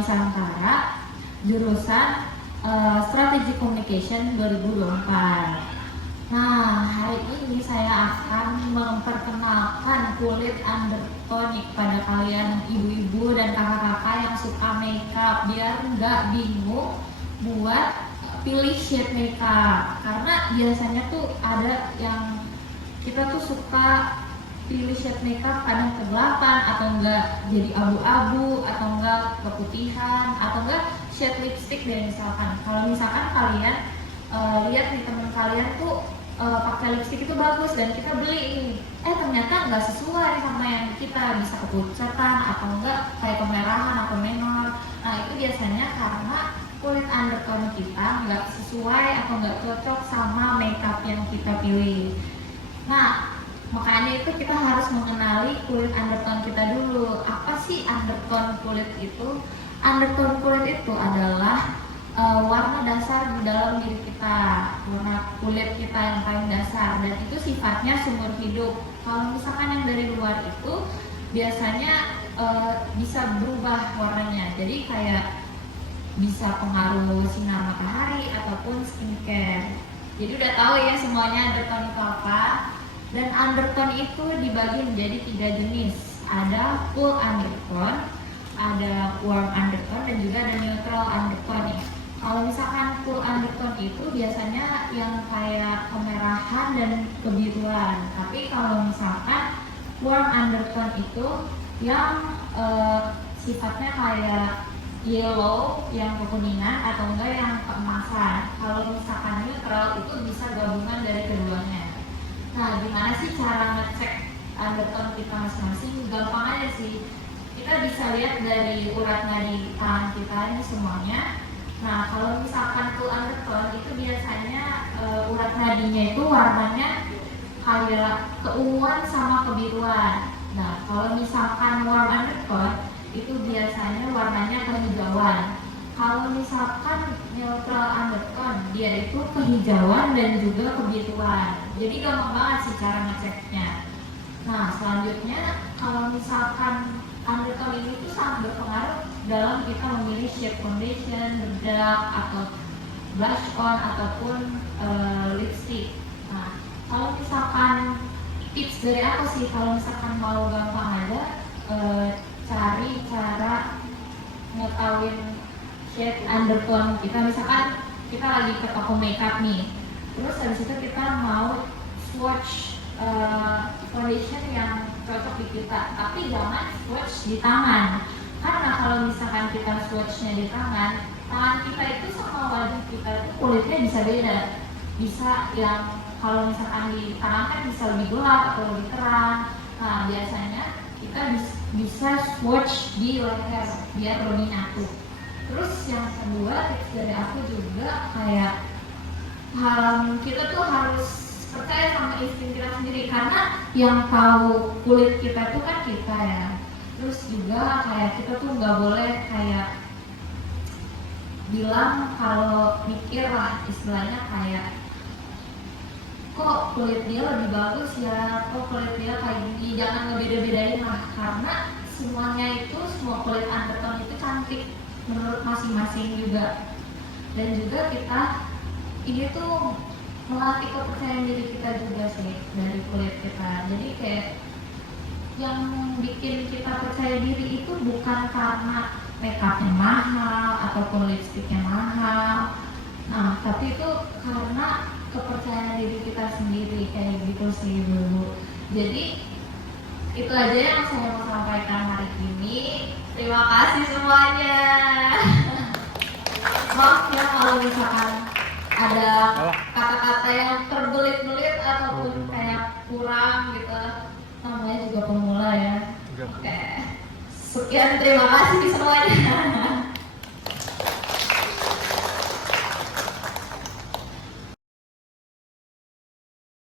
Nusantara, jurusan Strategi Communication 2024. Nah, hari ini saya akan memperkenalkan kulit undertone pada kalian ibu-ibu dan kakak-kakak yang suka makeup, biar nggak bingung buat pilih shade makeup. Karena biasanya tuh ada yang kita tuh suka pilih shade makeup kadang kegelapan atau enggak jadi abu-abu atau enggak keputihan atau enggak shade lipstick deh misalkan. Kalau misalkan kalian lihat nih teman kalian tuh pakai lipstick itu bagus dan kita beli ini, ternyata nggak sesuai sama yang kita, bisa kepucatan atau enggak kayak kemerahan atau menor. Nah itu biasanya karena kulit undertone kita nggak sesuai atau nggak cocok sama makeup yang kita pilih. Nah makanya itu kita harus mengenali kulit undertone kita dulu. Apa sih undertone kulit itu? Undertone kulit itu adalah warna dasar di dalam diri kita, warna kulit kita yang paling dasar, dan itu sifatnya seumur hidup. Kalau misalkan yang dari luar itu biasanya bisa berubah warnanya, jadi kayak bisa pengaruh sinar matahari ataupun skincare. Jadi udah tahu ya semuanya undertone itu apa. Dan undertone itu dibagi menjadi 3 jenis. Ada full undertone, ada warm undertone, dan juga ada neutral undertone ya. Kalau misalkan full undertone itu biasanya yang kayak kemerahan dan kebiruan. Tapi kalau misalkan warm undertone itu yang sifatnya kayak yellow, yang kekuningan atau enggak yang keemasan. Kalau misalkan neutral itu bisa gabungan dari keduanya. Nah, gimana sih cara ngecek undertone kita masing-masing? Gampang aja sih. Kita bisa lihat dari urat nadi tangan kita ini semuanya. Nah, kalau misalkan full undertone itu biasanya urat nadinya itu warnanya kayak keunguan sama kebiruan. Nah, kalau misalkan warm undertone itu biasanya warnanya kehijauan. Kalau misalkan neutral undertone, dia itu kehijauan dan juga kebiruan. Jadi gampang banget sih cara ngeceknya. Nah, selanjutnya kalau misalkan undertone ini tuh sangat berpengaruh dalam kita memilih shade foundation, bedak, atau blush on ataupun lipstick. Nah, kalau misalkan tips dari aku sih, kalau misalkan mau gampang aja, cari cara ngetahuin shade undertone kita. Misalkan kita lagi ke toko makeup nih, terus habis itu kita mau swatch foundation yang cocok di kita, tapi jangan swatch di tangan, karena kalau misalkan kita swatchnya di tangan kita itu sama wajah kita itu kulitnya bisa beda. Bisa yang kalau misalkan di tangan kan bisa lebih gelap atau lebih terang. Nah biasanya kita bisa swatch di leher biar lebih nyatu. Terus yang kedua tips dari aku juga kayak kita tuh harus percaya sama insting kita sendiri, karena yang tahu kulit kita tuh kan kita ya. Terus juga kayak kita tuh nggak boleh kayak bilang kalau mikir lah, istilahnya kayak kok kulit dia lebih bagus ya, kok kulit dia kayak gini. Jangan ngebeda-bedain lah, karena semuanya itu, semua kulit undertone itu cantik menurut masing-masing juga. Dan juga kita ini tuh melatih kepercayaan diri kita juga sih dari kulit kita. Jadi kayak yang bikin kita percaya diri itu bukan karena makeupnya mahal ataupun lipstiknya mahal. Nah, tapi itu karena kepercayaan diri kita sendiri, kayak gitu sih dulu. Jadi itu aja yang saya mau sampaikan hari ini. Terima kasih semuanya. Maaf ya kalau misalkan ada kata-kata yang terbelit-belit ataupun kayak kurang gitu, namanya juga pemula ya. Oke. Sekian, terima kasih semuanya.